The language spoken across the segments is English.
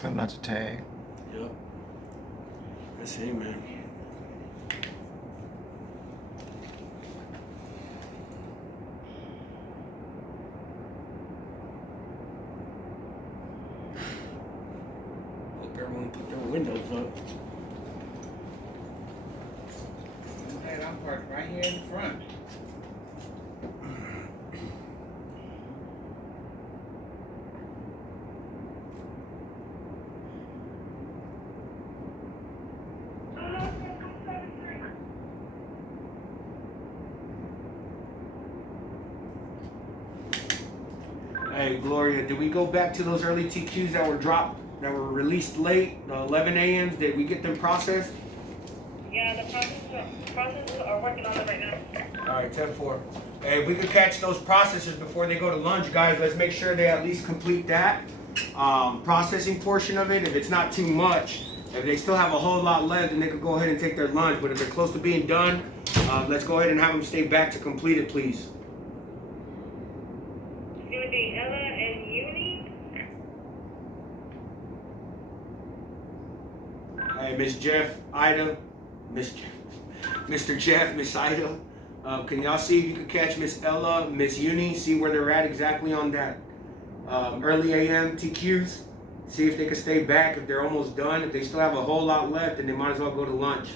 for not to tag. Yep. That's it, man. Hope everyone put their windows up. Hey, I'm parked right here in front. Hey, Gloria, did we go back to those early TQs that were dropped, that were released late, the 11 a.m.s? Did we get them processed? Yeah, the processors are working on it right now. All right, 10-4. Hey, if we could catch those processors before they go to lunch, guys, let's make sure they at least complete that processing portion of it. If it's not too much, if they still have a whole lot left, then they could go ahead and take their lunch. But if they're close to being done, let's go ahead and have them stay back to complete it, please. It would be Ella and Uni. Hey, Miss Jeff, Ida, Mr. Jeff, Miss Ida, can y'all see if you could catch Miss Ella, Miss Uni, see where they're at exactly on that early AM TQs? See if they can stay back, if they're almost done. If they still have a whole lot left, then they might as well go to lunch.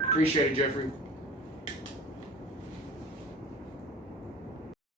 Appreciate it, Jeffrey.